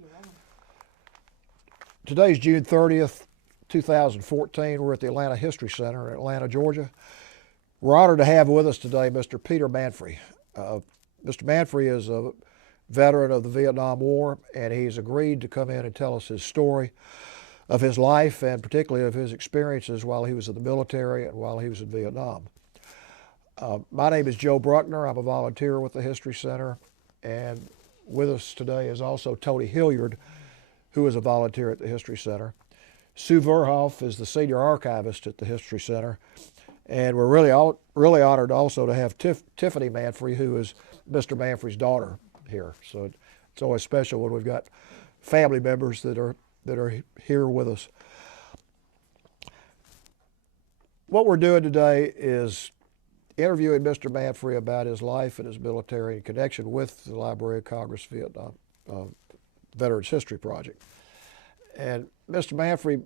you, Ellen. Today's June 30th, 2014. We're at the Atlanta History Center in Atlanta, Georgia. We're honored to have with us today Mr. Peter Manfre. Mr. Manfre is a veteran of the Vietnam War, and he's agreed to come in and tell us his story of his life and particularly of his experiences while he was in the military and while he was in Vietnam. My name is Joe Bruckner. I'm a volunteer with the History Center, and with us today is also Tony Hilliard, who is a volunteer at the History Center. Sue Verhoff is the senior archivist at the History Center, and we're really honored also to have Tiffany Manfre, who is Mr. Manfre's daughter, here. So it's always special when we've got family members that are here with us. What we're doing today is interviewing Mr. Manfre about his life and his military in connection with the Library of Congress Vietnam Veterans History Project. And Mr. Manfre,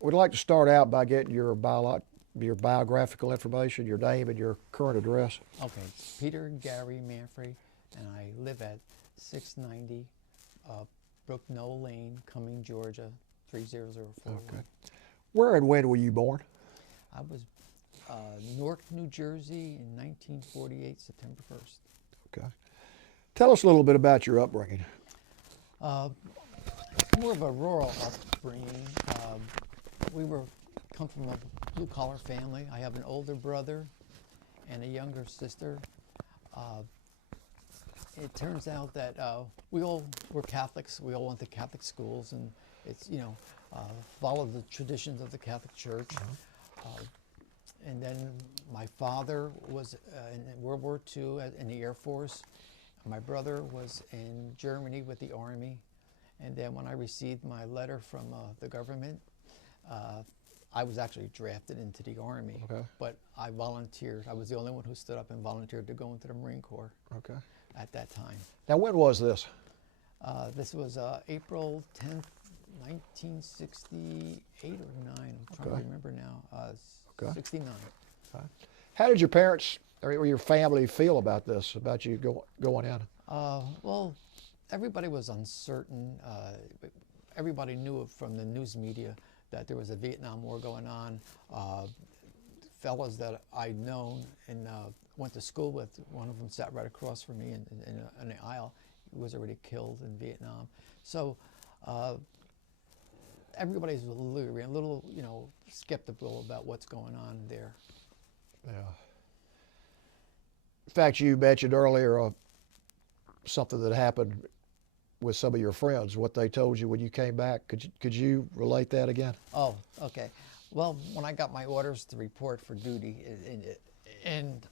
we'd like to start out by getting your biographical information, your name and your current address. Okay, Peter Gary Manfre, and I live at 690 Brook Knoll Lane, Cumming, Georgia, 30041. Okay. Where and when were you born? I was Newark, New Jersey in 1948, September 1st. Okay. Tell us a little bit about your upbringing. More of a rural upbringing. We come from a blue-collar family. I have an older brother and a younger sister. It turns out that we all were Catholics. We all went to Catholic schools, and it's, followed the traditions of the Catholic Church. And then my father was in World War II in the Air Force. My brother was in Germany with the Army. And then when I received my letter from the government, I was actually drafted into the Army. Okay. But I volunteered. I was the only one who stood up and volunteered to go into the Marine Corps. Okay. At that time. Now, when was this? This was April 10th, 1968 or 9. I'm trying to remember now. 69. Okay. How did your parents or your family feel about this, about you going in? Well, everybody was uncertain. Everybody knew from the news media that there was a Vietnam War going on. Fellas that I'd known and went to school with, one of them sat right across from me in the aisle. He was already killed in Vietnam. So everybody's a little, skeptical about what's going on there. Yeah. In fact, you mentioned earlier something that happened with some of your friends, what they told you when you came back. Could you relate that again? Oh, okay. Well, when I got my orders to report for duty, and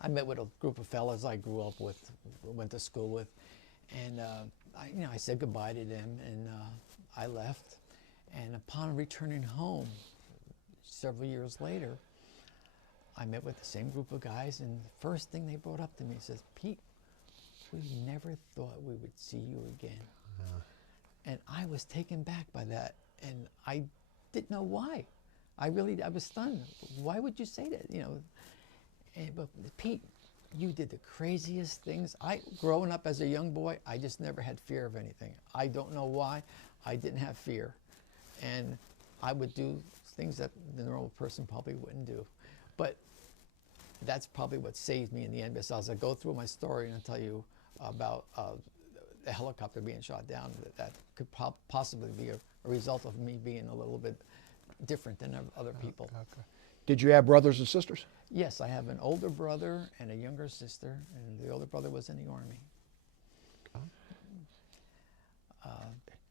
I met with a group of fellas I grew up with, went to school with, and I said goodbye to them, and I left. And upon returning home, several years later, I met with the same group of guys, and the first thing they brought up to me says, "Pete, we never thought we would see you again." And I was taken back by that, and I didn't know why. I was stunned. Why would you say that? But Pete, you did the craziest things. Growing up as a young boy, I just never had fear of anything. I don't know why. I didn't have fear, and I would do things that the normal person probably wouldn't do. But that's probably what saved me in the end. Besides, I go through my story and I'll tell you about the helicopter being shot down. That could possibly be a result of me being a little bit different than other people. Okay. Did you have brothers and sisters? Yes, I have an older brother and a younger sister, and the older brother was in the Army.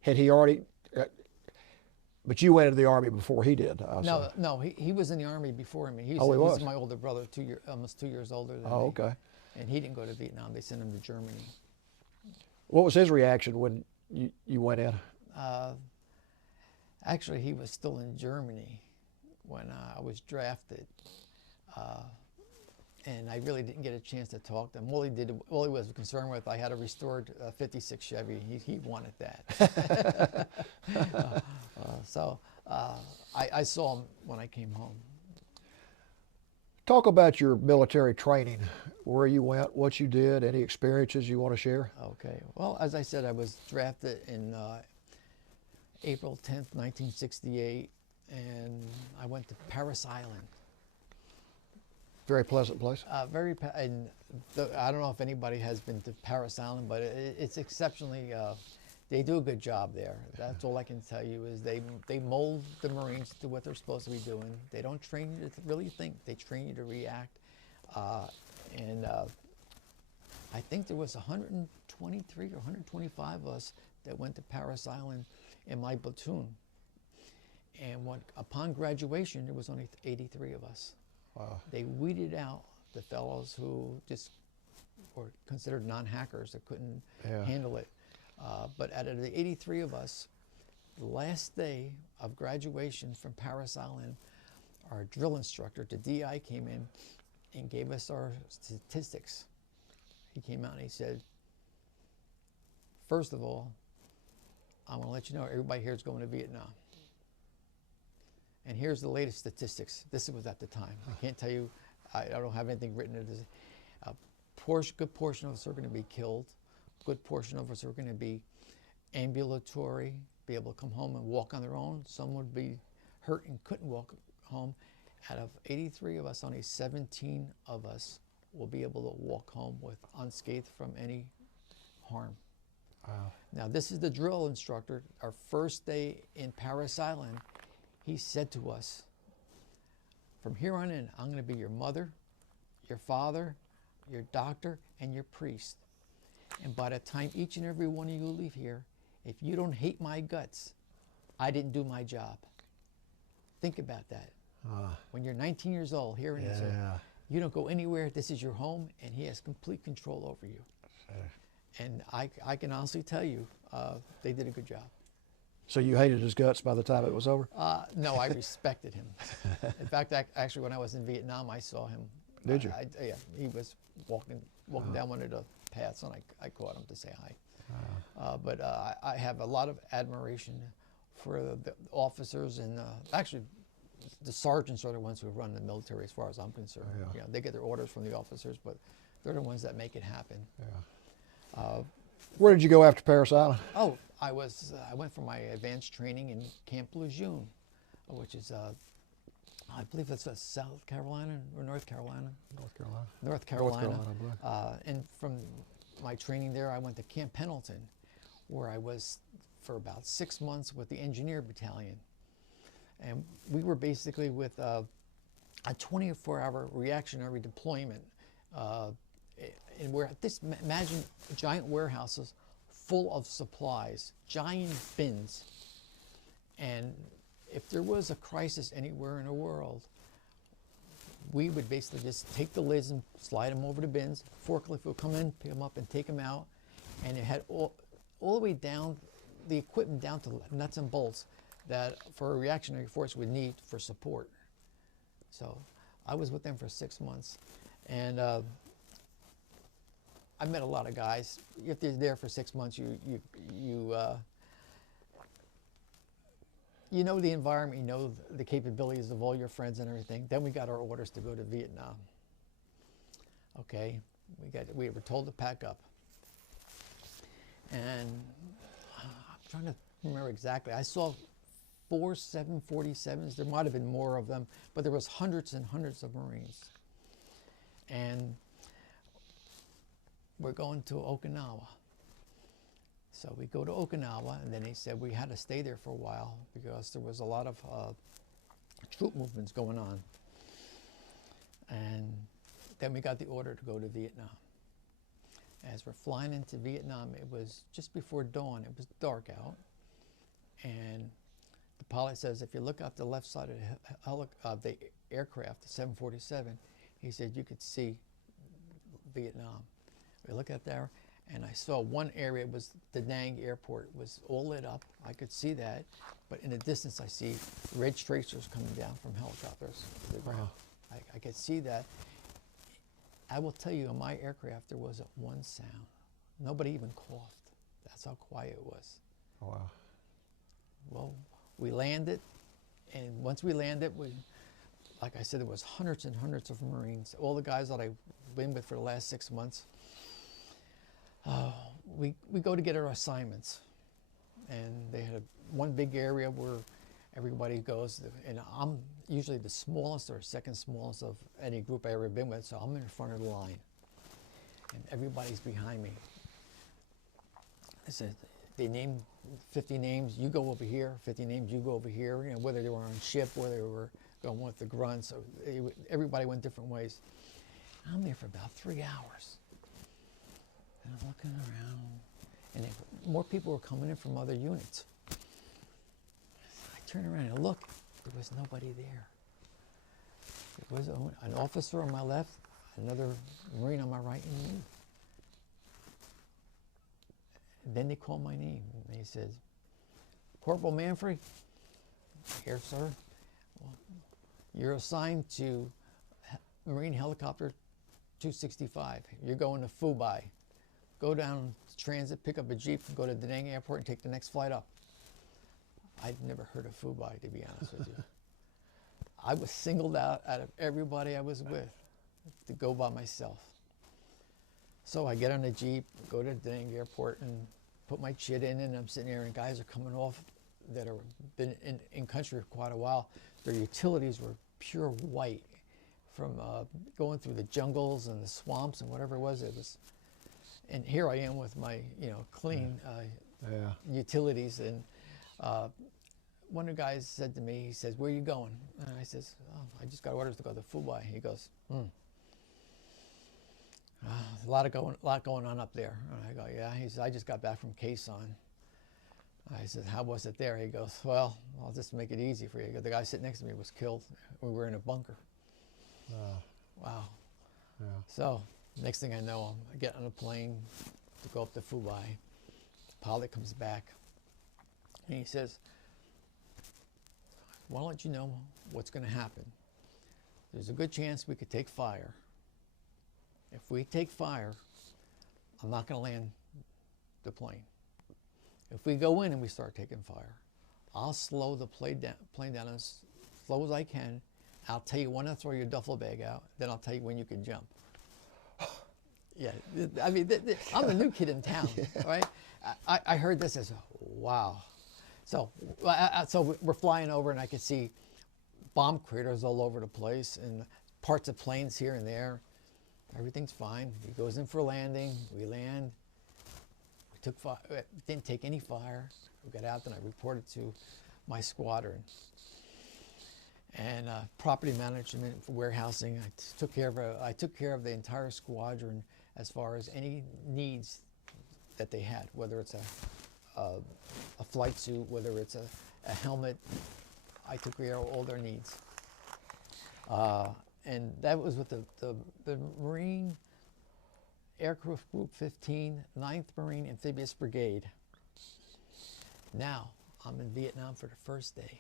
Had he already, but you went into the Army before he did? No, he was in the Army before me. He's my older brother, almost 2 years older than me. Oh, okay. And he didn't go to Vietnam. They sent him to Germany. What was his reaction when you went in? Actually, he was still in Germany when I was drafted. And I really didn't get a chance to talk to him. All he was concerned with, I had a restored 56 Chevy. He wanted that. So I saw him when I came home. Talk about your military training, where you went, what you did, any experiences you want to share. Okay. Well, as I said, I was drafted in April 10th, 1968, and I went to Parris Island. Very pleasant place. I don't know if anybody has been to Parris Island, but it's exceptionally. They do a good job there. That's all I can tell you is they mold the Marines to what they're supposed to be doing. They don't train you to really think. They train you to react. I think there was 123 or 125 of us that went to Parris Island in my platoon. And upon graduation, there was only 83 of us. Wow. They weeded out the fellows who just were considered non-hackers that couldn't handle it. But out of the 83 of us, the last day of graduation from Parris Island, our drill instructor, the DI, came in and gave us our statistics. He came out and he said, first of all, I want to let you know everybody here is going to Vietnam. And here's the latest statistics. This was at the time. I can't tell you, I don't have anything written. A good portion of us are going to be killed. A good portion of us are going to be ambulatory, be able to come home and walk on their own. Some would be hurt and couldn't walk home. Out of 83 of us, only 17 of us will be able to walk home with unscathed from any harm. Wow. Now, this is the drill instructor. Our first day in Parris Island, he said to us, from here on in, I'm going to be your mother, your father, your doctor, and your priest. And by the time each and every one of you leave here, if you don't hate my guts, I didn't do my job. Think about that. When you're 19 years old, here in Israel, you don't go anywhere. This is your home, and he has complete control over you. And I can honestly tell you, they did a good job. So you hated his guts by the time it was over? No, I respected him. In fact, actually, when I was in Vietnam, I saw him. Did you? Yeah, he was walking down one of the paths, and I caught him to say hi. But I have a lot of admiration for the officers and actually the sergeants are the ones who run the military, as far as I'm concerned. You know, they get their orders from the officers, but they're the ones that make it happen. Where did you go after Parris Island? Oh, I went for my advanced training in Camp Lejeune, which is I believe it's South Carolina or North Carolina. North Carolina. North Carolina. North Carolina, I believe. And from my training there, I went to Camp Pendleton, where I was for about 6 months with the Engineer Battalion. And we were basically with a 24-hour reactionary deployment. And imagine giant warehouses full of supplies, giant bins. And if there was a crisis anywhere in the world, we would basically just take the lids and slide them over the bins. Forklift would come in, pick them up, and take them out. And it had all the way down, the equipment down to nuts and bolts that for a reactionary force would need for support. So I was with them for 6 months. And I met a lot of guys. If you're there for 6 months, you know the environment, you know the capabilities of all your friends and everything. Then we got our orders to go to Vietnam. Okay, we were told to pack up. And I'm trying to remember exactly. I saw 4 747s. There might have been more of them, but there was hundreds and hundreds of Marines. And we're going to Okinawa. So we go to Okinawa, and then they said we had to stay there for a while because there was a lot of troop movements going on. And then we got the order to go to Vietnam. As we're flying into Vietnam, it was just before dawn. It was dark out. And the pilot says, if you look out the left side of the aircraft, the 747, he said you could see Vietnam. We look at there, and I saw one area was Da Nang Airport. It was all lit up. I could see that, but in the distance I see red tracers coming down from helicopters to the ground. I could see that. I will tell you, in my aircraft there wasn't one sound. Nobody even coughed. That's how quiet it was. Wow. Well, we landed, and once we landed, like I said, there was hundreds and hundreds of Marines. All the guys that I've been with for the last 6 months, we go to get our assignments. And they had one big area where everybody goes, and I'm usually the smallest or second smallest of any group I ever been with, so I'm in front of the line. And everybody's behind me. I said, they named 50 names, you go over here, 50 names, you go over here, you know, whether they were on ship, whether they were going with the grunts, or everybody went different ways. I'm there for about 3 hours. And I'm looking around, and more people were coming in from other units. I turn around and look, there was nobody there. There was an officer on my left, another Marine on my right, and me. And then they called my name, and he says, Corporal Manfre? Here, sir. Well, you're assigned to Marine Helicopter 265. You're going to Fubai. Go down to transit, pick up a Jeep, and go to Da Nang Airport and take the next flight up. I'd never heard of Fubai, to be honest with you. I was singled out of everybody I was with to go by myself. So I get on a Jeep, go to Da Nang Airport, and put my chit in, and I'm sitting there, and guys are coming off that have been in country for quite a while. Their utilities were pure white from going through the jungles and the swamps and whatever it was. And here I am with my, clean utilities. And one of the guys said to me, he says, where are you going? And I says, oh, I just got orders to go to Fubai. He goes, a lot going on up there. And I go, yeah. He says, I just got back from Quezon. I said, how was it there? He goes, well, I'll just make it easy for you. The guy sitting next to me was killed. We were in a bunker. Wow. Yeah. So next thing I know, I get on a plane to go up to Fubai. The pilot comes back, and he says, I want to let you know what's going to happen. There's a good chance we could take fire. If we take fire, I'm not going to land the plane. If we go in and we start taking fire, I'll slow the plane down as slow as I can. I'll tell you when to throw your duffel bag out, then I'll tell you when you can jump. Yeah, I mean, I'm the new kid in town, right? I heard this as, wow. So we're flying over, and I could see bomb craters all over the place and parts of planes here and there. Everything's fine. He goes in for landing. We land. We took fire. Didn't take any fire. We got out, and I reported to my squadron. And property management, warehousing. I took care of the entire squadron as far as any needs that they had, whether it's a flight suit, whether it's a helmet. I took care of all their needs. And that was with the Marine Aircraft Group 15, 9th Marine Amphibious Brigade. Now, I'm in Vietnam for the first day.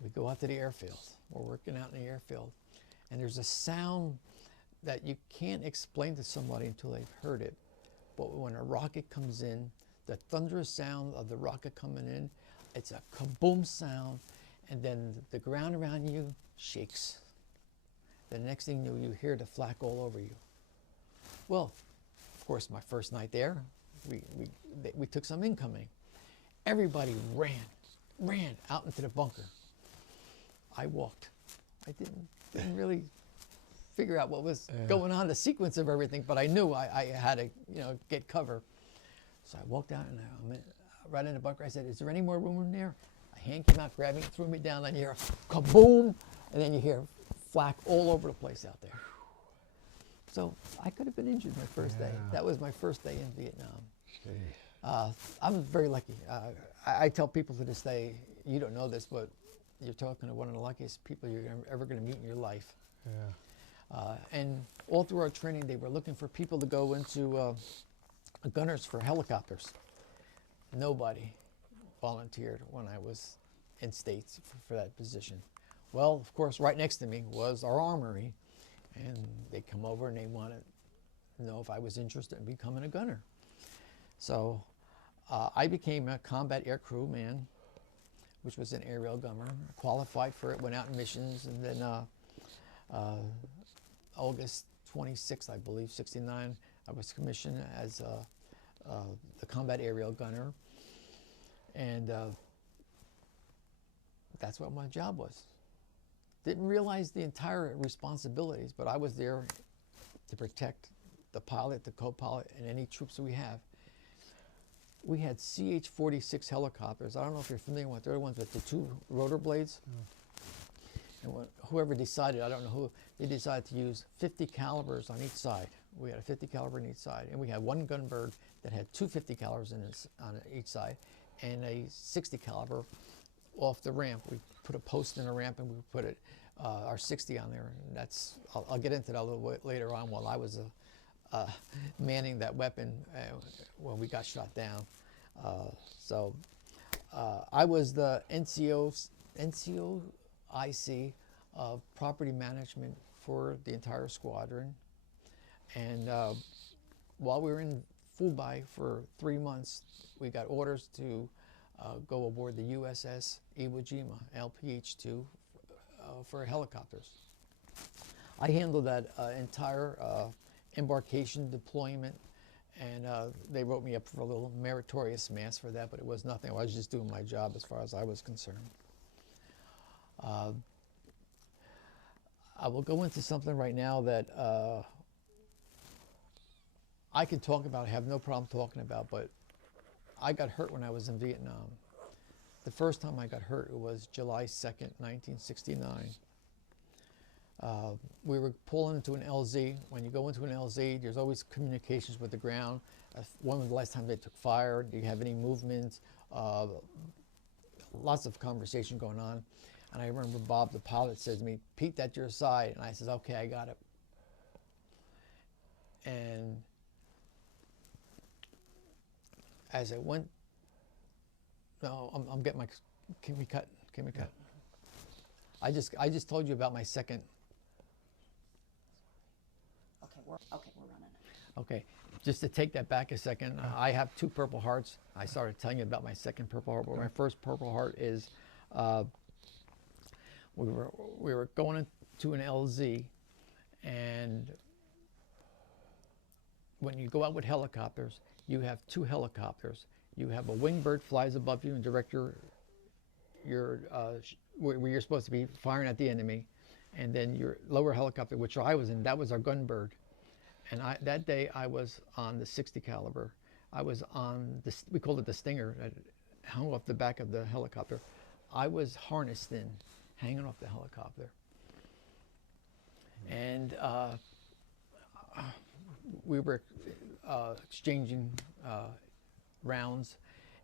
We go out to the airfield. We're working out in the airfield. And there's a sound that you can't explain to somebody until they've heard it. But when a rocket comes in, the thunderous sound of the rocket coming in, it's a kaboom sound, and then the ground around you shakes. The next thing you hear the flak all over you. Well, of course, my first night there, we took some incoming. Everybody ran out into the bunker. I walked. I didn't really figure out what was going on, the sequence of everything, but I knew I had to, get cover. So I walked out, and I'm right in the bunker. I said, is there any more room in there? A hand came out, grabbed me, threw me down, and you hear kaboom, and then you hear flak all over the place out there. So I could have been injured my first day. That was my first day in Vietnam. I'm very lucky. I tell people to this day, you don't know this, but you're talking to one of the luckiest people you're ever going to meet in your life. And all through our training, they were looking for people to go into gunners for helicopters. Nobody volunteered when I was in States for that position. Well, of course, right next to me was our armory, and they come over and they wanted to know if I was interested in becoming a gunner. So I became a combat air crew man which was an aerial gunner. Qualified for it, went out in missions, and then August 26th, I believe, 69, I was commissioned as the combat aerial gunner, and that's what my job was. Didn't realize the entire responsibilities, but I was there to protect the pilot, the co-pilot, and any troops we have. We had CH-46 helicopters. I don't know if you're familiar with the ones with the 2 rotor blades. And whoever decided, I don't know who, they decided to use 50 calibers on each side. We had a 50 caliber on each side, and we had one gunbird that had 2 50 calibers on each side, and a 60 caliber off the ramp. We put a post in a ramp, and we put it our 60 on there. And that's, I'll get into that a little bit later on. While I was manning that weapon when we got shot down. I was the NCOIC of property management for the entire squadron. And while we were in Fubai for 3 months, we got orders to go aboard the USS Iwo Jima, LPH-2, for helicopters. I handled that entire embarkation deployment, and they wrote me up for a little meritorious mass for that, but it was nothing. I was just doing my job as far as I was concerned. I will go into something right now that I can talk about, have no problem talking about, but I got hurt when I was in Vietnam. The first time I got hurt, it was July 2nd, 1969. We were pulling into an LZ. When you go into an LZ, there's always communications with the ground. When was the last time they took fire? Do you have any movement? Lots of conversation going on. And I remember Bob, the pilot, says to me, "Pete, that's your side." And I says, "Okay, I got it." And as I went, no, I'm getting my, can we cut? Can we cut? I just told you about my second. Okay, we're running it. Okay, just to take that back a second, I have 2 Purple Hearts. I started telling you about my second Purple Heart, but my first Purple Heart is, we were going into an LZ, and when you go out with helicopters, you have 2 helicopters. You have a wingbird flies above you and direct your where you're supposed to be firing at the enemy, and then your lower helicopter, which I was in, that was our gunbird. And that day I was on the 60 caliber. I was on this, we called it the Stinger, that hung off the back of the helicopter. I was harnessed in, hanging off the helicopter. And we were exchanging rounds,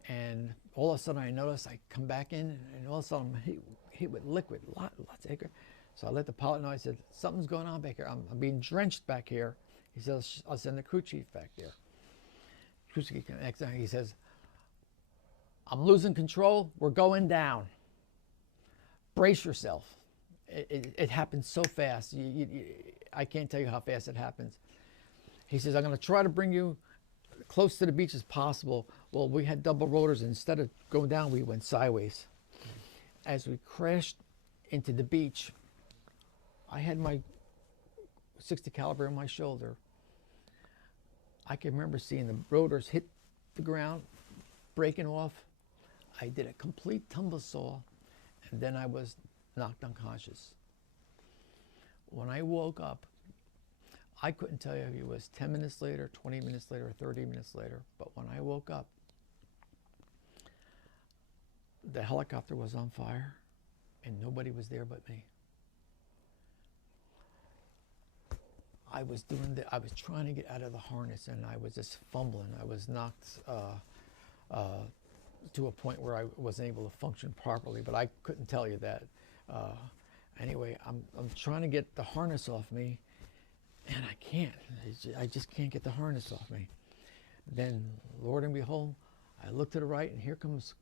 and all of a sudden I noticed I come back in, and all of a sudden I'm hit with liquid, lots of acre. So I let the pilot know. I said, "Something's going on back here. I'm being drenched back here." He says, "I'll send the crew chief back there." Crew chief, next time he says, "I'm losing control. We're going down. Brace yourself." It happens so fast. I can't tell you how fast it happens. He says, "I'm going to try to bring you close to the beach as possible." Well, we had double rotors. Instead of going down, we went sideways. As we crashed into the beach, I had my 60 caliber on my shoulder. I can remember seeing the rotors hit the ground, breaking off. I did a complete tumble saw, and then I was knocked unconscious. When I woke up, I couldn't tell you if it was 10 minutes later, 20 minutes later, or 30 minutes later, but when I woke up, the helicopter was on fire, and nobody was there but me. I was trying to get out of the harness, and I was just fumbling. I was knocked to a point where I wasn't able to function properly, but I couldn't tell you that. Anyway, I'm trying to get the harness off me, and I can't. I just can't get the harness off me. Then, Lord and behold, I look to the right, and here comes,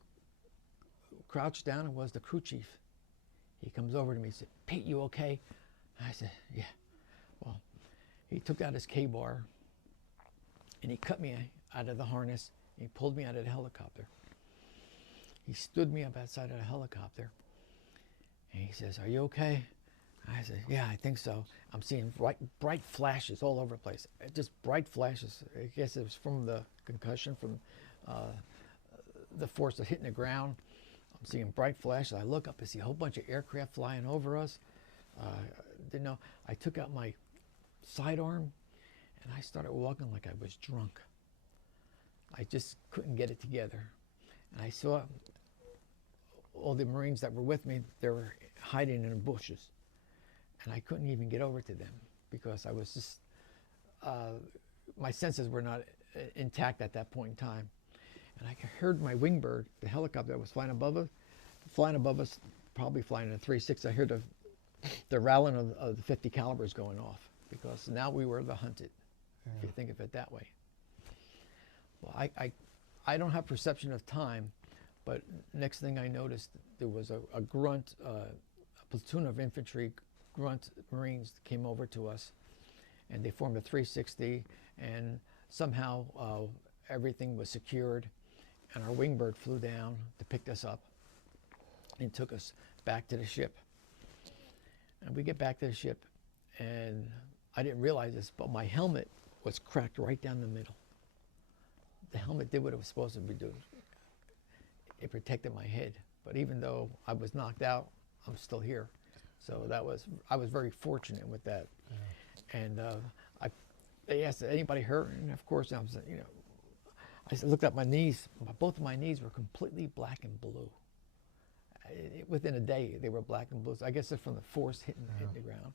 crouched down, and was the crew chief. He comes over to me and said, "Pete, you okay?" I said, "Yeah." Well, he took out his K-bar, and he cut me out of the harness, and he pulled me out of the helicopter. He stood me up outside of the helicopter, and he says, "Are you okay?" I said, "Yeah, I think so." I'm seeing bright flashes all over the place, just bright flashes. I guess it was from the concussion, from the force of hitting the ground. I'm seeing bright flashes. I look up and see a whole bunch of aircraft flying over us. Didn't know. I took out my sidearm, and I started walking like I was drunk. I just couldn't get it together. And I saw all the Marines that were with me, they were hiding in the bushes. And I couldn't even get over to them because I was just, my senses were not intact at that point in time. And I heard my wingbird, the helicopter that was flying above us, probably flying at a 3.6. I heard the rattling of the 50 calibers going off, because now we were the hunted, if you think of it that way. Well, I don't have perception of time, but next thing I noticed, there was a grunt, a platoon of infantry grunt Marines came over to us, and they formed a 360, and somehow everything was secured, and our wingbird flew down to pick us up and took us back to the ship. And we get back to the ship, and I didn't realize this, but my helmet was cracked right down the middle. The helmet did what it was supposed to be doing. It protected my head, but even though I was knocked out, I'm still here. So I was very fortunate with that. Yeah. And they asked, anybody hurt? And of course, I was, I looked at my knees. Both of my knees were completely black and blue. Within a day, they were black and blue. So I guess it's from the force hitting the ground.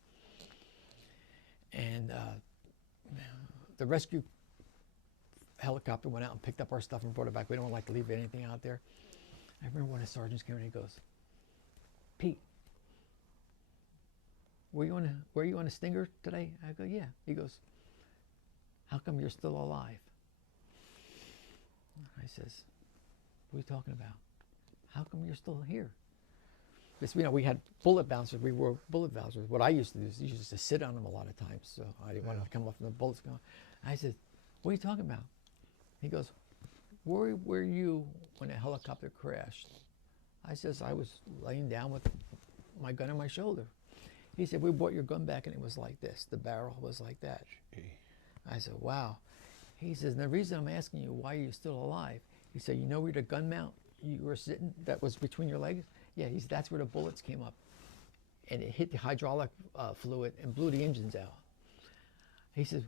And the rescue helicopter went out and picked up our stuff and brought it back. We don't like to leave anything out there. I remember one of the sergeants came in and he goes, "Pete, were you on a Stinger today?" I go, "Yeah." He goes, "How come you're still alive?" I says, "What are you talking about? How come you're still here?" Because, we had bullet bouncers. We wore bullet bouncers. What I used to do is used to sit on them a lot of times, so I didn't want to come off and the bullets going. I said, "What are you talking about?" He goes, "Where were you when a helicopter crashed?" I says, "I was laying down with my gun on my shoulder." He said, "We brought your gun back and it was like this. The barrel was like that." I said, "Wow." He says, "And the reason I'm asking you why you're still alive," he said, "you know where the gun mount you were sitting, that was between your legs?" "Yeah." He said, "That's where the bullets came up. And it hit the hydraulic fluid and blew the engines out." He says,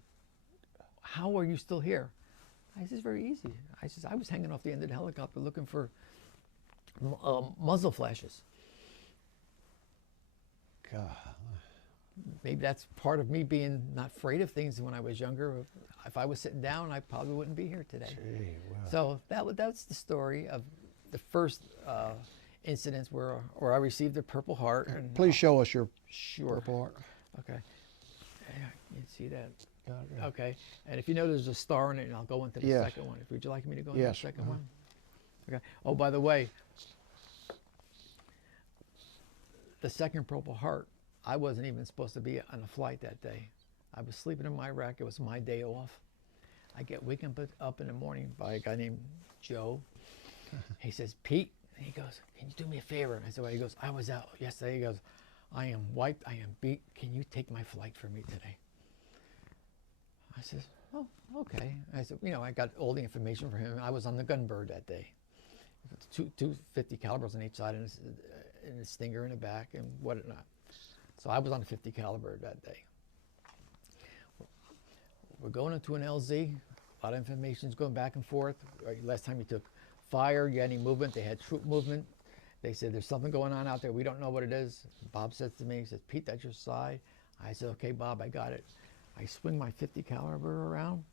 "How are you still here?" I says, "Very easy." I says, "I was hanging off the end of the helicopter looking for muzzle flashes." God. Maybe that's part of me being not afraid of things when I was younger. If I was sitting down, I probably wouldn't be here today. Gee, wow. So that's the story of the first incidents where I received the Purple Heart. And, Please show us your Sure. Purple Heart. Okay. Yeah, you can see that. Got it, yeah. Okay. And if you know there's a star in it, and I'll go into the Yes. second one. Would you like me to go into Yes. the second one? Okay. Oh, by the way, the second Purple Heart, I wasn't even supposed to be on a flight that day. I was sleeping in my rack. It was my day off. I get waken up in the morning by a guy named Joe. He says, "Pete," he goes, "can you do me a favor?" I said, "Well," he goes, "I was out yesterday." He goes, "I am wiped. I am beat. Can you take my flight for me today?" I says, "Oh, okay." I said, I got all the information for him. I was on the Gunbird that day. Two 50 calibers on each side and a Stinger in the back and whatnot. So I was on a 50 caliber that day. We're going into an LZ. A lot of information's going back and forth. Last time you took fire, you had any movement? They had troop movement. They said, "There's something going on out there. We don't know what it is." Bob says to me, he says, "Pete, that's your side." I said, "Okay, Bob, I got it." I swing my 50 caliber around.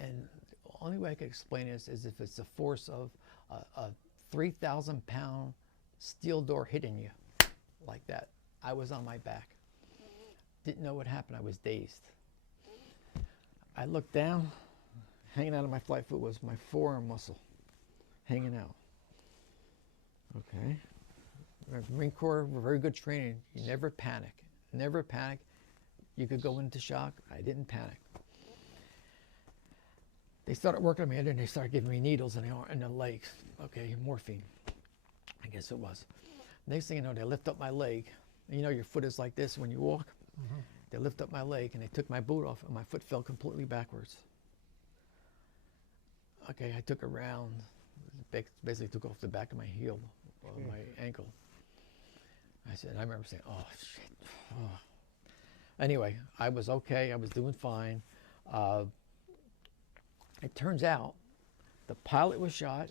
And the only way I could explain this is if it's the force of a 3,000-pound steel door hitting you like that. I was on my back. Didn't know what happened. I was dazed. I looked down. Hanging out of my flight foot was my forearm muscle hanging out. Okay. Marine Corps were very good training. You never panic. Never panic. You could go into shock. I didn't panic. They started working on me, and then they started giving me needles in the legs. Okay, morphine, I guess it was. Next thing you know, they lift up my leg. And you know your foot is like this when you walk? Mm-hmm. They lift up my leg, and they took my boot off, and my foot fell completely backwards. Okay, I took a round, basically took off the back of my heel, my ankle. I remember saying, oh, shit. Oh. Anyway, I was okay. I was doing fine. It turns out the pilot was shot.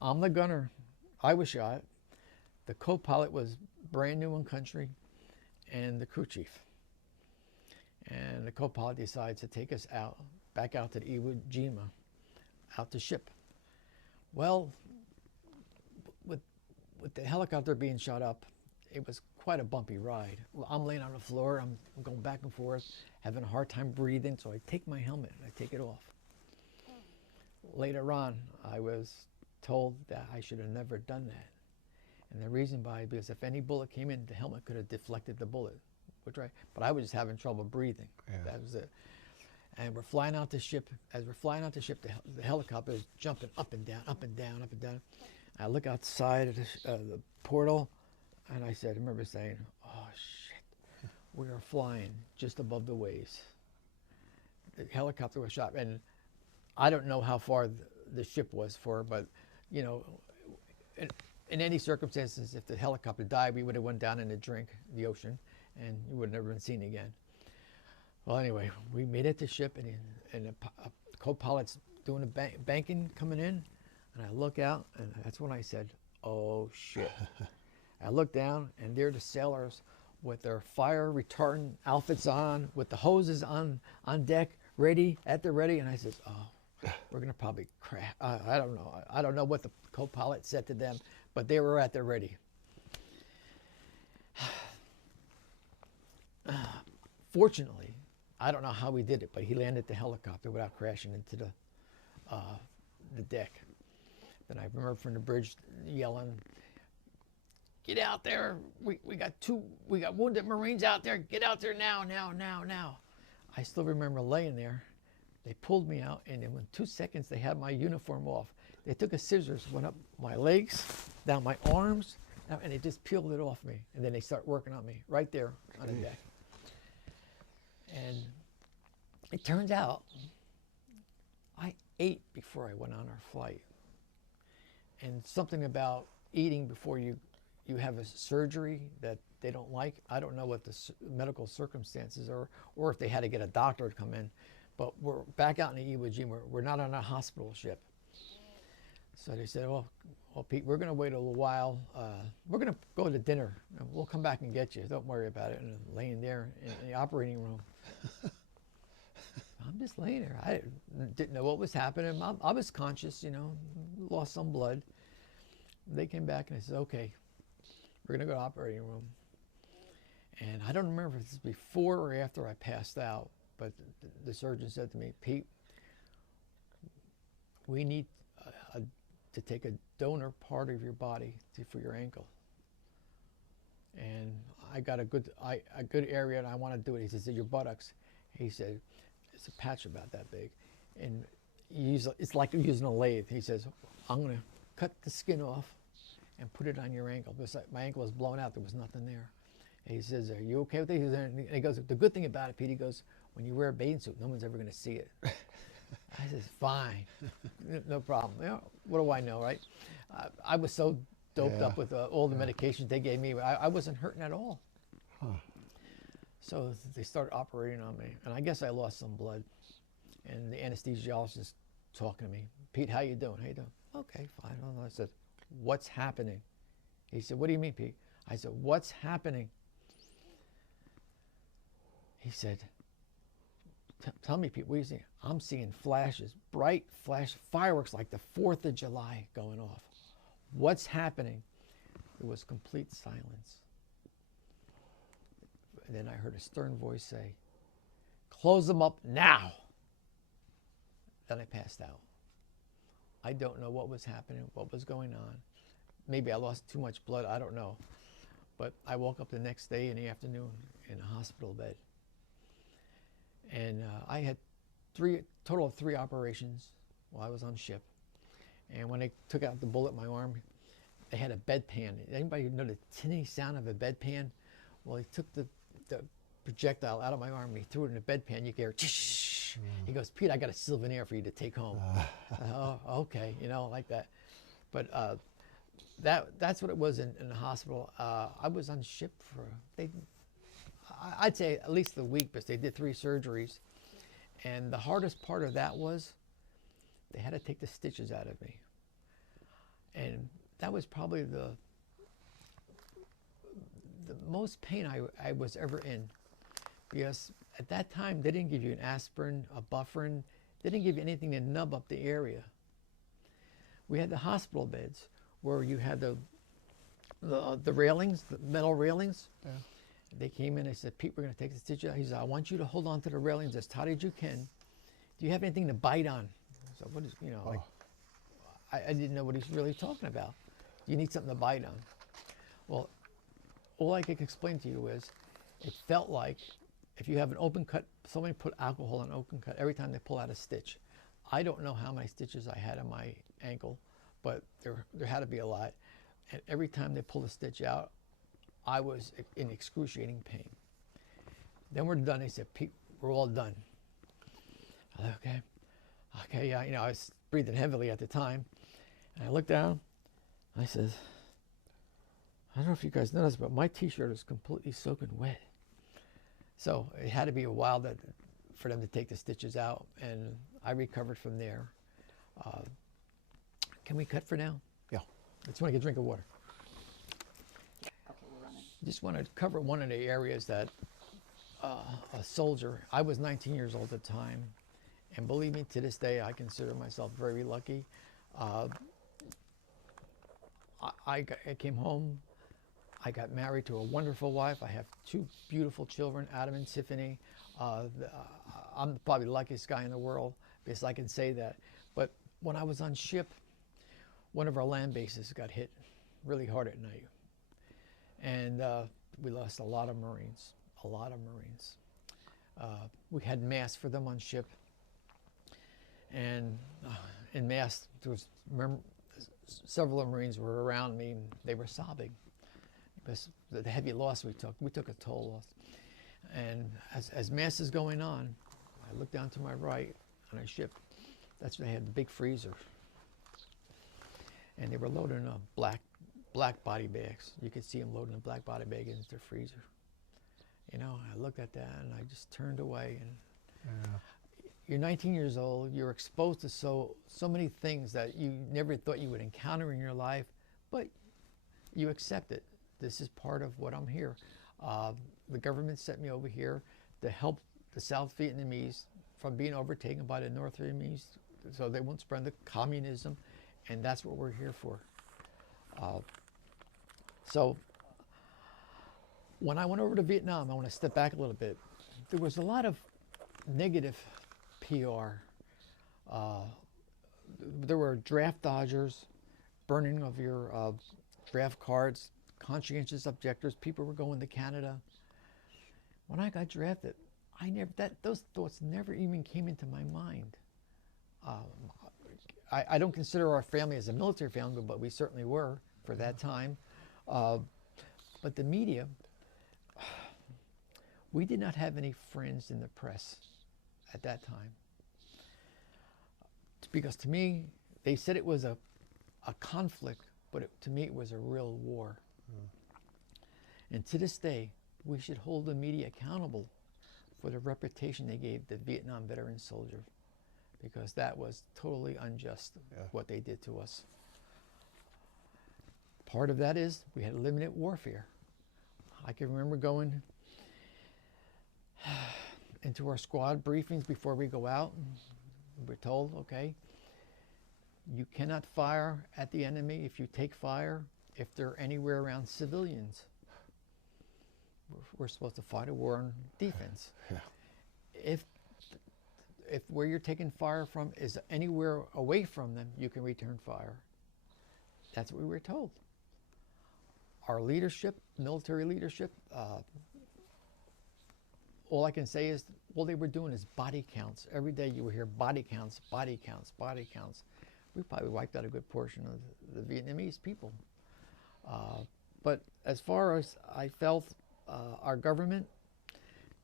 I'm the gunner. I was shot. The co-pilot was brand new in country, and the crew chief. And the co-pilot decides to take us out, back out to the Iwo Jima, out to ship. Well, with the helicopter being shot up, it was quite a bumpy ride. Well, I'm laying on the floor, I'm going back and forth, having a hard time breathing, so I take my helmet and I take it off. Later on, I was told that I should have never done that. And the reason because if any bullet came in, the helmet could have deflected the bullet. But I was just having trouble breathing. Yeah. That was it. And we're flying out the ship. As we're flying out the ship, the helicopter is jumping up and down, up and down, up and down. I look outside of the portal, and I remember saying, oh, shit, we are flying just above the waves. The helicopter was shot, and I don't know how far the ship was for, but, you know, in any circumstances, if the helicopter died, we would have went down in the ocean, and you would have never been seen again. Well, anyway, we made it to ship, and the co-pilot's doing the banking coming in, and I look out, and that's when I said, oh, shit. I look down, and there are the sailors with their fire retardant outfits on, with the hoses on deck, at the ready, and I said, oh, we're going to probably crash. I don't know. I don't know what the co-pilot said to them, but they were at the ready. Fortunately, I don't know how he did it, but he landed the helicopter without crashing into the deck. Then I remember from the bridge yelling, get out there. We got wounded Marines out there. Get out there now. I still remember laying there. They pulled me out, and in 2 seconds, they had my uniform off. They took a scissors, went up my legs, down my arms, and they just peeled it off me. And then they start working on me right there on the deck. And it turns out I ate before I went on our flight. And something about eating before you have a surgery that they don't like. I don't know what the medical circumstances are, or if they had to get a doctor to come in. But we're back out in the Iwo Jima. We're not on a hospital ship. So they said, well, Pete, we're going to wait a little while. We're going to go to dinner, and we'll come back and get you. Don't worry about it. And I'm laying there in the operating room. I'm just laying there. I didn't know what was happening. I was conscious, you know, lost some blood. They came back, and I said, okay, we're going to go to the operating room. And I don't remember if it's before or after I passed out, but the surgeon said to me, Pete, we need to take a donor part of your body for your ankle. And I got a good area, and I want to do it. He said, your buttocks. He said, it's a patch about that big. And it's like you're using a lathe. He says, I'm going to cut the skin off and put it on your ankle. Because my ankle was blown out. There was nothing there. And he says, are you okay with it? And he goes, the good thing about it, Pete, he goes, when you wear a bathing suit, no one's ever going to see it. I said, fine, no problem. You know, what do I know, right? I was so doped up with all the medications they gave me. I wasn't hurting at all. Huh. So they started operating on me, and I guess I lost some blood. And the anesthesiologist talking to me, Pete, how you doing? How you doing? Okay, fine. I said, what's happening? He said, what do you mean, Pete? I said, what's happening? He said, tell me, Pete, what are you seeing? I'm seeing flashes, bright flash, fireworks like the 4th of July going off. What's happening? It was complete silence. And then I heard a stern voice say, close them up now. Then I passed out. I don't know what was happening, what was going on. Maybe I lost too much blood, I don't know. But I woke up the next day in the afternoon in a hospital bed. And I had total of 3 operations while I was on ship. And when they took out the bullet in my arm, they had a bedpan. Anybody know the tinny sound of a bedpan? Well, he took the projectile out of my arm and he threw it in a bedpan. You hear, tsh. He goes, Pete, I got a souvenir for you to take home. Oh, okay, you know, like that. But that's what it was in the hospital. I was on ship for, I'd say at least a week, because they did 3 surgeries. And the hardest part of that was they had to take the stitches out of me. And that was probably the most pain I was ever in. Because at that time, they didn't give you an aspirin, a bufferin. They didn't give you anything to numb up the area. We had the hospital beds where you had the railings, the metal railings. Yeah. They came in, they said, Pete, we're going to take the stitch out. He said, I want you to hold on to the railings as tight as you can. Do you have anything to bite on? So what is, you know, like, I didn't know what he's really talking about. You need something to bite on. Well, all I could explain to you is, it felt like if you have an open cut, somebody put alcohol on an open cut every time they pull out a stitch. I don't know how many stitches I had on my ankle, but there had to be a lot. And every time they pulled a stitch out, I was in excruciating pain. Then we're done. They said, Pete, we're all done. I said, okay, yeah, you know, I was breathing heavily at the time. And I looked down, I said, I don't know if you guys noticed, but my t-shirt is completely soaking wet. So it had to be a while for them to take the stitches out, and I recovered from there. Can we cut for now? Yeah. I just want to get a drink of water. Okay, we're running. Just want to cover one of the areas that a soldier, I was 19 years old at the time, and believe me, to this day, I consider myself very lucky. I came home, I got married to a wonderful wife. I have 2 beautiful children, Adam and Tiffany. I'm probably the luckiest guy in the world, because I can say that. But when I was on ship, one of our land bases got hit really hard at night. And we lost a lot of Marines, a lot of Marines. We had mass for them on ship. And in mass, there was, several of the Marines were around me, and they were sobbing because the heavy loss we took a toll loss. And as mass is going on, I look down to my right on a ship. That's when they had the big freezer. And they were loading black body bags. You could see them loading a black body bag into their freezer. You know, I looked at that and I just turned away. And you're 19 years old. You're exposed to so many things that you never thought you would encounter in your life, but you accept it. This is part of what I'm here. The government sent me over here to help the South Vietnamese from being overtaken by the North Vietnamese, so they won't spread the communism, and that's what we're here for. So when I went over to Vietnam, I want to step back a little bit. There was a lot of negative PR. There were draft dodgers, burning of your draft cards, conscientious objectors. People were going to Canada. When I got drafted, those thoughts never even came into my mind. I don't consider our family as a military family, but we certainly were for that time. But the media, we did not have any friends in the press at that time. Because to me, they said it was a conflict, but to me it was a real war. And to this day, we should hold the media accountable for the reputation they gave the Vietnam veteran soldier, because that was totally unjust, what they did to us. Part of that is we had limited warfare. I can remember going into our squad briefings before we go out. We're told, okay, you cannot fire at the enemy if you take fire if they're anywhere around civilians. We're supposed to fight a war on defense. If where you're taking fire from is anywhere away from them, you can return fire. That's what we were told. Our leadership, military leadership, all I can say is all they were doing is body counts. Every day you would hear body counts, body counts, body counts. We probably wiped out a good portion of the Vietnamese people. But as far as I felt, our government,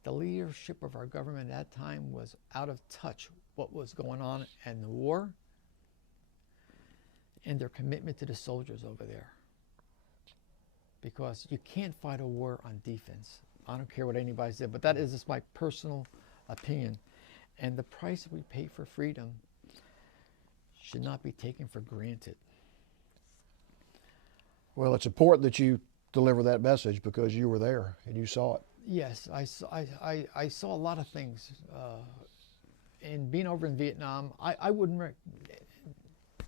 the leadership of our government at that time was out of touch what was going on in the war and their commitment to the soldiers over there. Because you can't fight a war on defense. I don't care what anybody said, but that is just my personal opinion. And the price we pay for freedom should not be taken for granted. Well, it's important that you deliver that message because you were there and you saw it. Yes, I saw a lot of things. And being over in Vietnam, I wouldn't,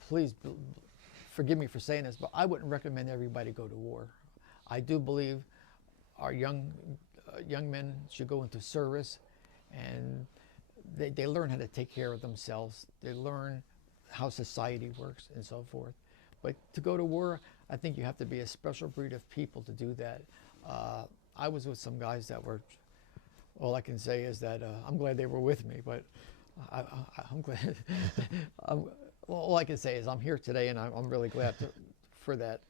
please forgive me for saying this, but I wouldn't recommend everybody go to war. I do believe our young men should go into service, and they learn how to take care of themselves. They learn how society works and so forth. But to go to war, I think you have to be a special breed of people to do that. I was with some guys that were, all I can say is that I'm glad they were with me, but I'm glad. All I can say is I'm here today, and I'm really glad for that.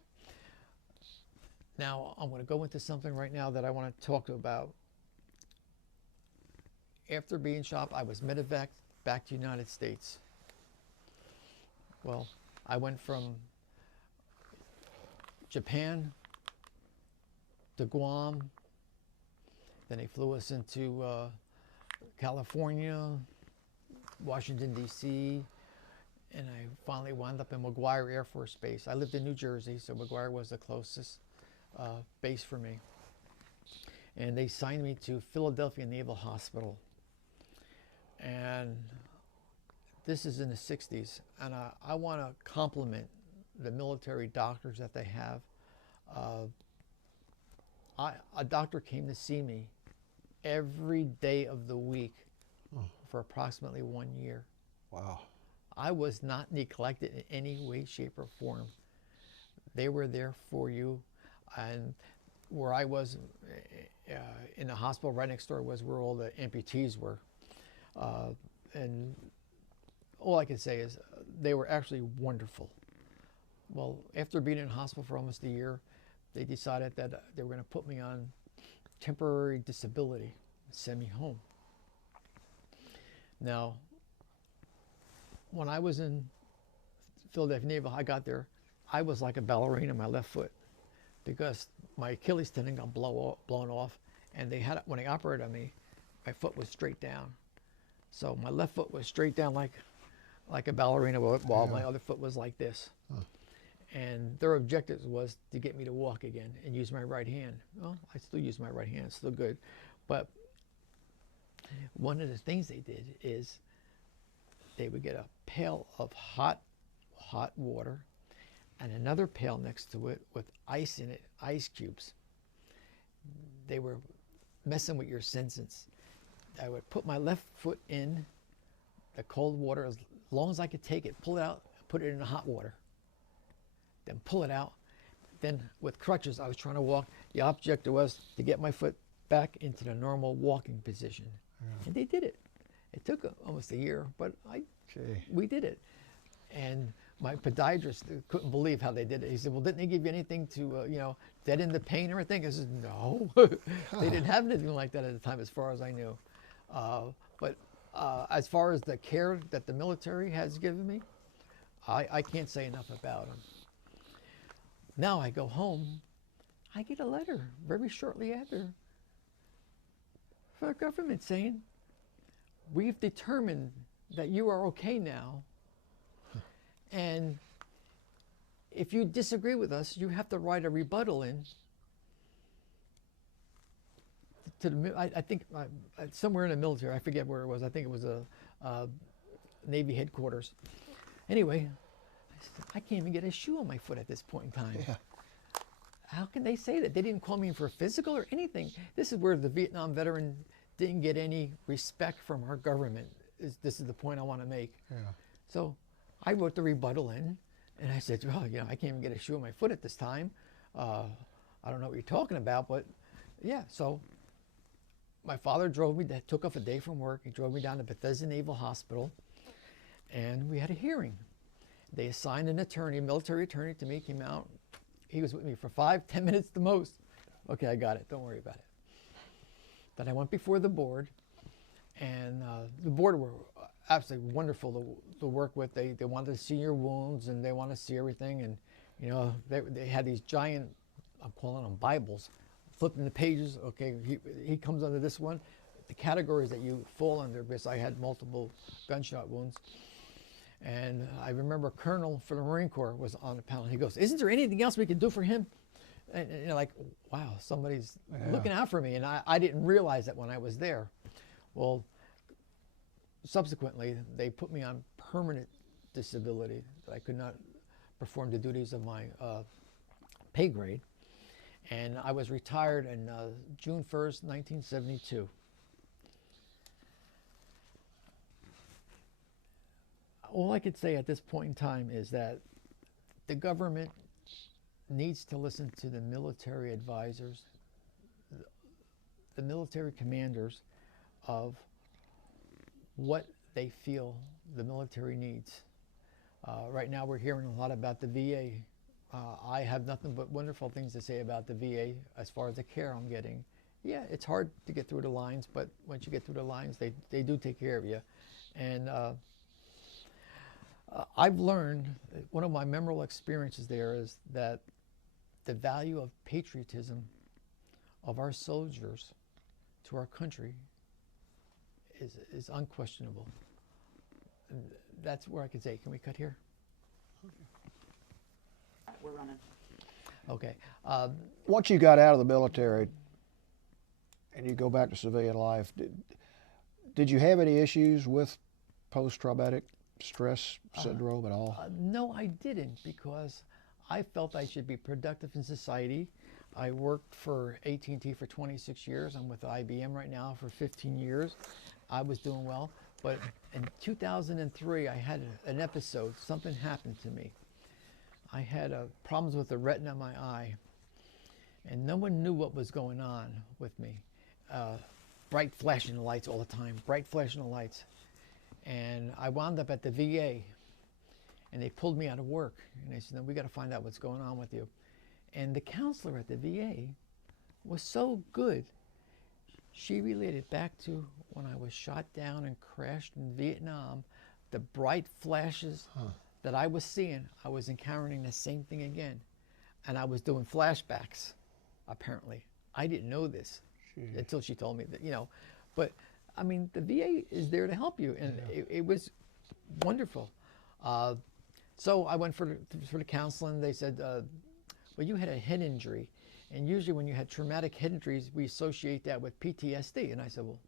Now, I'm going to go into something right now that I want to talk about. After being shot, I was medevaced back to the United States. Well, I went from Japan to Guam. Then they flew us into California, Washington, D.C., and I finally wound up in McGuire Air Force Base. I lived in New Jersey, so McGuire was the closest base for me. And they signed me to Philadelphia Naval Hospital. And this is in the 60s. And I want to compliment the military doctors that they have. A doctor came to see me every day of the week for approximately 1 year. Wow. I was not neglected in any way, shape, or form. They were there for you. And where I was in the hospital right next door was where all the amputees were. And all I can say is they were actually wonderful. Well, after being in hospital for almost a year, they decided that they were going to put me on temporary disability, send me home. Now, when I was in Philadelphia Naval, I got there, I was like a ballerina in my left foot because my Achilles tendon got blown off, and they had, when they operated on me, my foot was straight down. So my left foot was straight down like a ballerina, while my other foot was like this. And their objective was to get me to walk again and use my right hand. Well, I still use my right hand, it's still good. But one of the things they did is they would get a pail of hot water and another pail next to it with ice in it, ice cubes. They were messing with your senses. I would put my left foot in the cold water as long as I could take it, pull it out, put it in the hot water. Then pull it out. Then with crutches, I was trying to walk. The objective was to get my foot back into the normal walking position. And they did it. It took almost a year, but we did it. And my podiatrist couldn't believe how they did it. He said, well, didn't they give you anything to, deaden the pain or anything? I said, no. They didn't have anything like that at the time, as far as I knew. But as far as the care that the military has given me, I can't say enough about them. Now I go home, I get a letter very shortly after from the government saying, we've determined that you are okay now, and if you disagree with us, you have to write a rebuttal in to the, I think somewhere in the military, I forget where it was, I think it was a Navy headquarters. Anyway, I can't even get a shoe on my foot at this point in time. Yeah. How can they say that? They didn't call me in for a physical or anything. This is where the Vietnam veteran didn't get any respect from our government. This is the point I want to make. Yeah. So I wrote the rebuttal in, and I said, well, I can't even get a shoe on my foot at this time. I don't know what you're talking about, but yeah. So my father drove me, took off a day from work. He drove me down to Bethesda Naval Hospital, and we had a hearing. They assigned an attorney, a military attorney to me, came out. He was with me for 5-10 minutes the most. Okay, I got it, don't worry about it. Then I went before the board, and the board were absolutely wonderful to work with. They wanted to see your wounds, and they want to see everything. And you know, they had these giant, I'm calling them Bibles, flipping the pages. Okay, he comes under this one. The categories that you fall under, because I had multiple gunshot wounds. And I remember a colonel for the Marine Corps was on the panel. He goes, "Isn't there anything else we can do for him?" And you're like, wow, somebody's looking out for me. And I didn't realize that when I was there. Well, subsequently, they put me on permanent disability. I could not perform the duties of my pay grade. And I was retired on June 1st, 1972. All I could say at this point in time is that the government needs to listen to the military advisors, the military commanders of what they feel the military needs. Right now we're hearing a lot about the VA. I have nothing but wonderful things to say about the VA as far as the care I'm getting. Yeah, it's hard to get through the lines, but once you get through the lines, they do take care of you. And I've learned, one of my memorable experiences there is that the value of patriotism of our soldiers to our country is unquestionable. And that's where I could say, can we cut here? We're running. Okay. Once you got out of the military and you go back to civilian life, did you have any issues with post-traumatic stress syndrome at all? No, I didn't, because I felt I should be productive in society. I worked for AT&T for 26 years. I'm with IBM right now for 15 years. I was doing well. But in 2003, I had an episode. Something happened to me. I had problems with the retina in my eye, and no one knew what was going on with me. Bright flashing lights all the time, bright flashing lights. And I wound up at the VA, and they pulled me out of work. And they said, "No, we got to find out what's going on with you." And the counselor at the VA was so good. She related back to when I was shot down and crashed in Vietnam, the bright flashes that I was seeing. I was encountering the same thing again. And I was doing flashbacks, apparently. I didn't know this until she told me that, you know. But I mean, the VA is there to help you, and it was wonderful. So I went for the counseling. They said, well, you had a head injury, and usually when you had traumatic head injuries, we associate that with PTSD. And I said, well,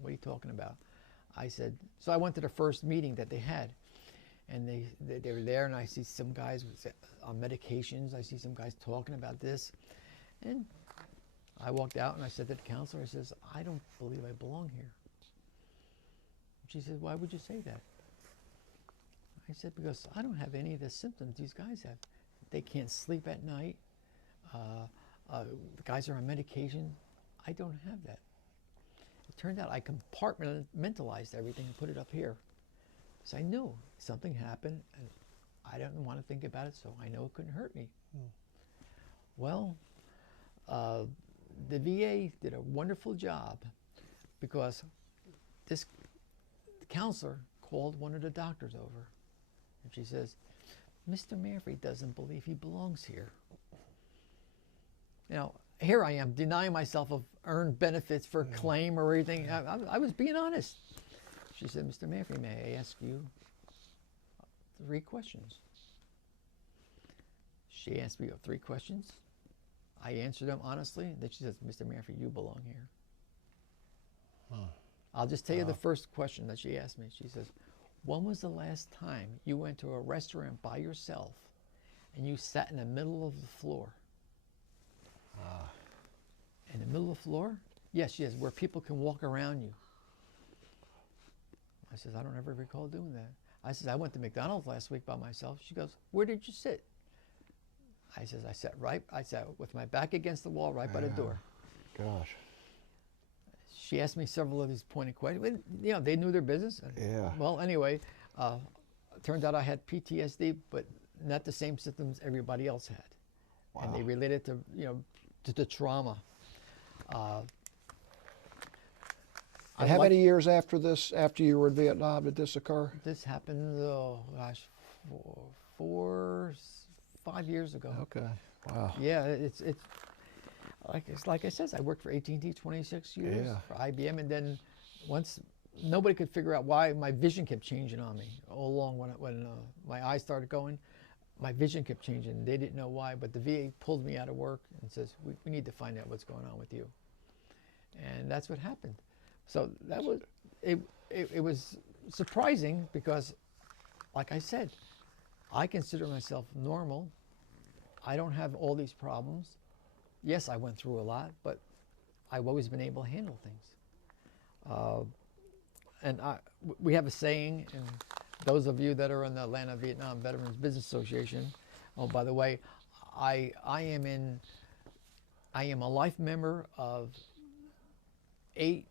what are you talking about? I said, so I went to the first meeting that they had, and they were there, and I see some guys on medications. I see some guys talking about this, and I walked out and I said to the counselor, I says, I don't believe I belong here. She said, why would you say that? I said, because I don't have any of the symptoms these guys have. They can't sleep at night. The guys are on medication. I don't have that. It turned out I compartmentalized everything and put it up here. So I knew something happened, and I didn't want to think about it, so I know it couldn't hurt me. Well, the VA did a wonderful job, because this counselor called one of the doctors over, and she says, Mr. Manfre doesn't believe he belongs here. You know, here I am denying myself of earned benefits for a claim or anything. I was being honest. She said, Mr. Manfre, may I ask you 3 questions? She asked me 3 questions. I answered them honestly. Then she says, Mr. Manfre, you belong here. I'll just tell you the first question that she asked me. She says, when was the last time you went to a restaurant by yourself and you sat in the middle of the floor? In the middle of the floor? Yes, she says, where people can walk around you. I says, I don't ever recall doing that. I says, I went to McDonald's last week by myself. She goes, where did you sit? I says, I sat with my back against the wall right by the door. Gosh. she asked me several of these pointed questions. You know, they knew their business. Yeah. Well, anyway, turned out I had PTSD, but not the same symptoms everybody else had. And they related to, you know, to the trauma. And how many years after this, after you were in Vietnam, did this occur? This happened, oh gosh, 5 years ago. Okay. Wow. Yeah, it's like I said, I worked for AT&T 26 years, Yeah. for IBM, and then once nobody could figure out why my vision kept changing on me all along when my eyes started going. My vision kept changing. They didn't know why, but the VA pulled me out of work and says, we need to find out what's going on with you. And that's what happened. So that was, it was surprising because, like I said, I consider myself normal. I don't have all these problems. Yes, I went through a lot, but I've always been able to handle things. And we have a saying, and those of you that are in the Atlanta Vietnam Veterans Business Association, oh, by the way, I am a life member of 8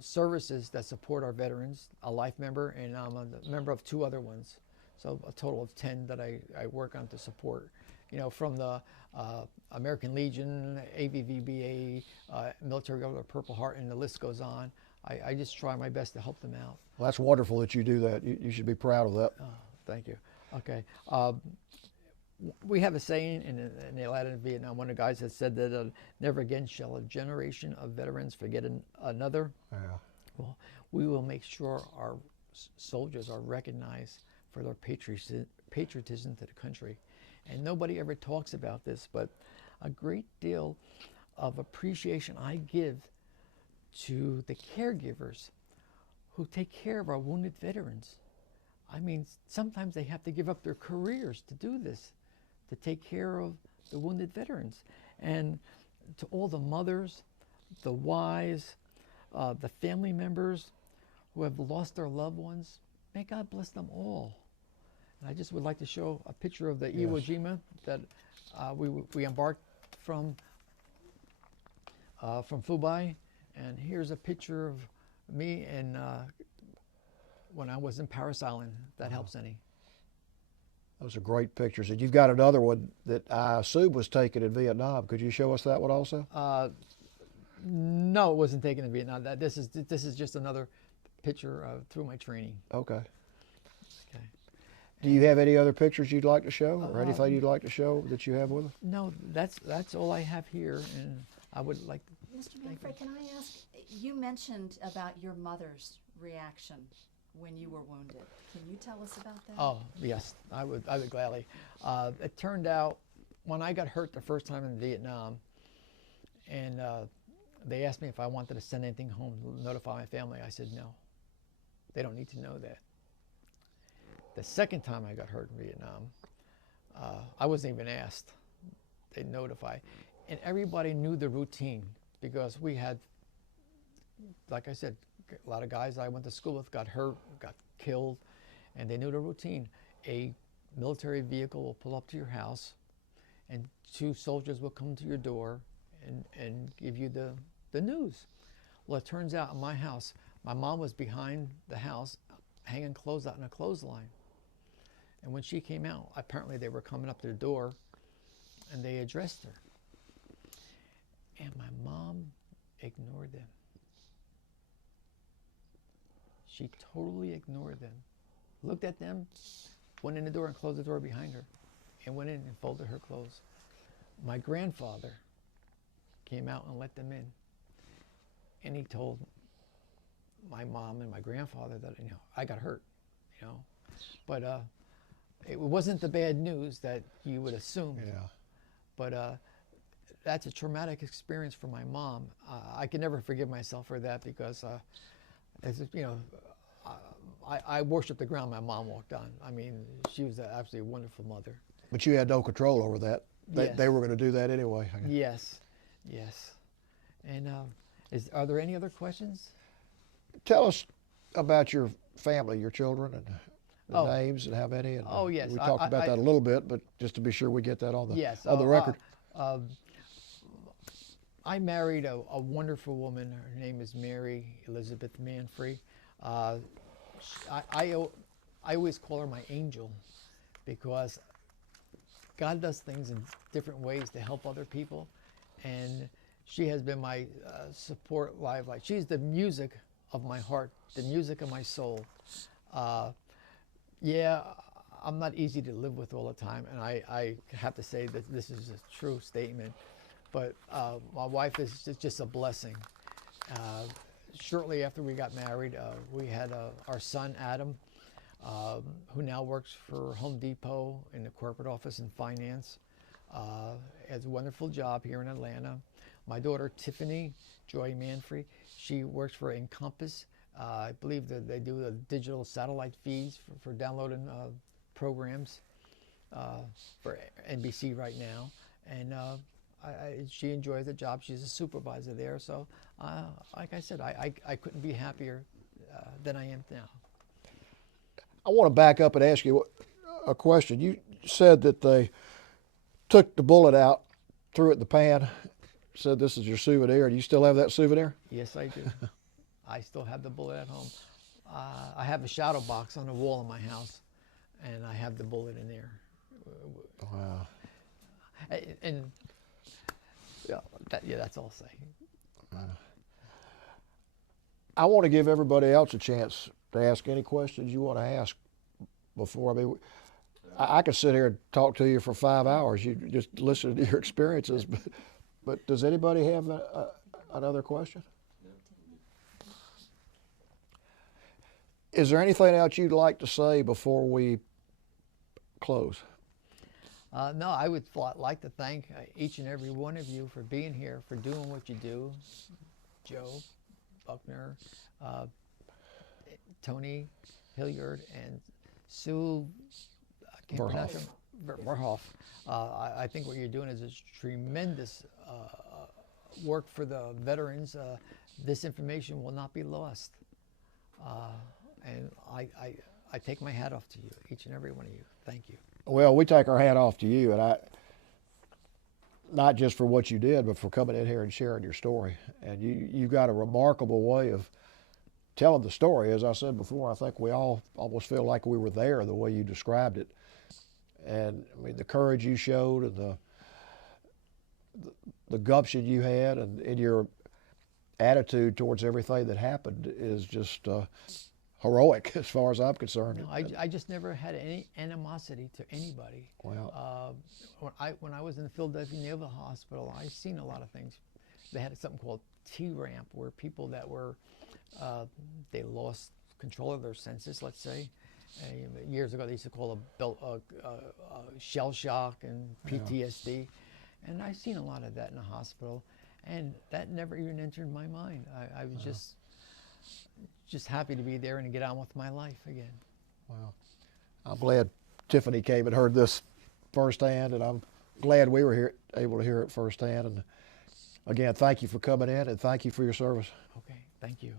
services that support our veterans, a life member, and I'm a member of 2 other ones. So a total of 10 that I work on to support. You know, from the American Legion, AVVBA, Military Guard of the Purple Heart, and the list goes on. I just try my best to help them out. Well, that's wonderful that you do that. You should be proud of that. Oh, thank you. Okay. We have a saying in the Atlanta Vietnam. One of the guys has said that never again shall a generation of veterans forget another. Yeah. Well, we will make sure our soldiers are recognized for their patriotism to the country. And nobody ever talks about this, but a great deal of appreciation I give to the caregivers who take care of our wounded veterans. I mean, sometimes they have to give up their careers to do this, to take care of the wounded veterans. And to all the mothers, the wives, the family members who have lost their loved ones, may God bless them all. And I just would like to show a picture of the Iwo Jima that we embarked from Phu Bai. And here's a picture of me and when I was in Paris Island. That helps any. Those are great pictures. And you've got another one that I assume was taken in Vietnam. Could you show us that one also? No, it wasn't taken in Vietnam. This is just another picture through my training. Okay. Okay. Do you have any other pictures you'd like to show, or anything you'd like to show that you have with us? No, that's all I have here, and I would like. Mr. Manfre, can I ask, you mentioned about your mother's reaction when you were wounded. Can you tell us about that? Oh, yes, I would gladly. It turned out when I got hurt the first time in Vietnam, and they asked me if I wanted to send anything home to notify my family, I said no. They don't need to know that. The second time I got hurt in Vietnam, I wasn't even asked. They notified. And everybody knew the routine because we had, like I said, a lot of guys I went to school with got hurt, got killed, and they knew the routine. A military vehicle will pull up to your house, and 2 soldiers will come to your door and give you the news. Well, it turns out in my house, my mom was behind the house hanging clothes out in a clothesline. And when she came out, apparently they were coming up to the door and they addressed her. And my mom ignored them. She totally ignored them. Looked at them, went in the door and closed the door behind her, and went in and folded her clothes. My grandfather came out and let them in. And he told my mom and my grandfather that, you know, I got hurt, you know. But it wasn't the bad news that you would assume. Yeah. But that's a traumatic experience for my mom. I can never forgive myself for that because, as you know, I worship the ground my mom walked on. I mean, she was an absolutely wonderful mother. But you had no control over that. Yes. They were going to do that anyway. Yes, yes. And are there any other questions? Tell us about your family, your children, and the names and how many. And, oh, yes. We talked about that a little bit, but just to be sure we get that on the, on the record. I married a wonderful woman. Her name is Mary Elizabeth Manfre. Uh, I always call her my angel because God does things in different ways to help other people, and she has been my support live. Like she's the music of my heart, the music of my soul. Yeah, I'm not easy to live with all the time, and I have to say that this is a true statement. But my wife is just a blessing. Shortly after we got married, we had our son Adam, who now works for Home Depot in the corporate office in finance. Has a wonderful job here in Atlanta. My daughter Tiffany Joy Manfre, she works for Encompass. I believe that they do the digital satellite feeds for downloading programs for NBC right now, and she enjoys the job. She's a supervisor there, so like I said, I couldn't be happier than I am now. I want to back up and ask you a question. You said that they took the bullet out, threw it in the pan, said this is your souvenir. Do you still have that souvenir? Yes, I do. I still have the bullet at home. I have a shadow box on the wall in my house, and I have the bullet in there. Wow. And that's all I'll say. I want to give everybody else a chance to ask any questions you want to ask before. I mean, I could sit here and talk to you for 5 hours. You just listen to your experiences. But does anybody have another question? Is there anything else you'd like to say before we close? No, I would like to thank each and every one of you for being here, for doing what you do. Joe, Buckner, Tony Hilliard, and Sue Verhoff. I think what you're doing is a tremendous work for the veterans. This information will not be lost. And I take my hat off to you, each and every one of you. Thank you. Well, we take our hat off to you, and not just for what you did, but for coming in here and sharing your story. And you've got a remarkable way of telling the story. As I said before, I think we all almost feel like we were there the way you described it. And I mean, the courage you showed and the gumption you had and your attitude towards everything that happened is just heroic as far as I'm concerned. No, I just never had any animosity to anybody. Wow. When I was in the Philadelphia Naval Hospital, I seen a lot of things. They had something called T-ramp, where people that were, they lost control of their senses, let's say. Years ago, they used to call shell shock and PTSD. Yeah. And I seen a lot of that in the hospital, and that never even entered my mind. I was just happy to be there and to get on with my life again. Wow. I'm glad Tiffany came and heard this firsthand, and I'm glad we were able to hear it firsthand. And again, thank you for coming in, and thank you for your service. Okay, thank you.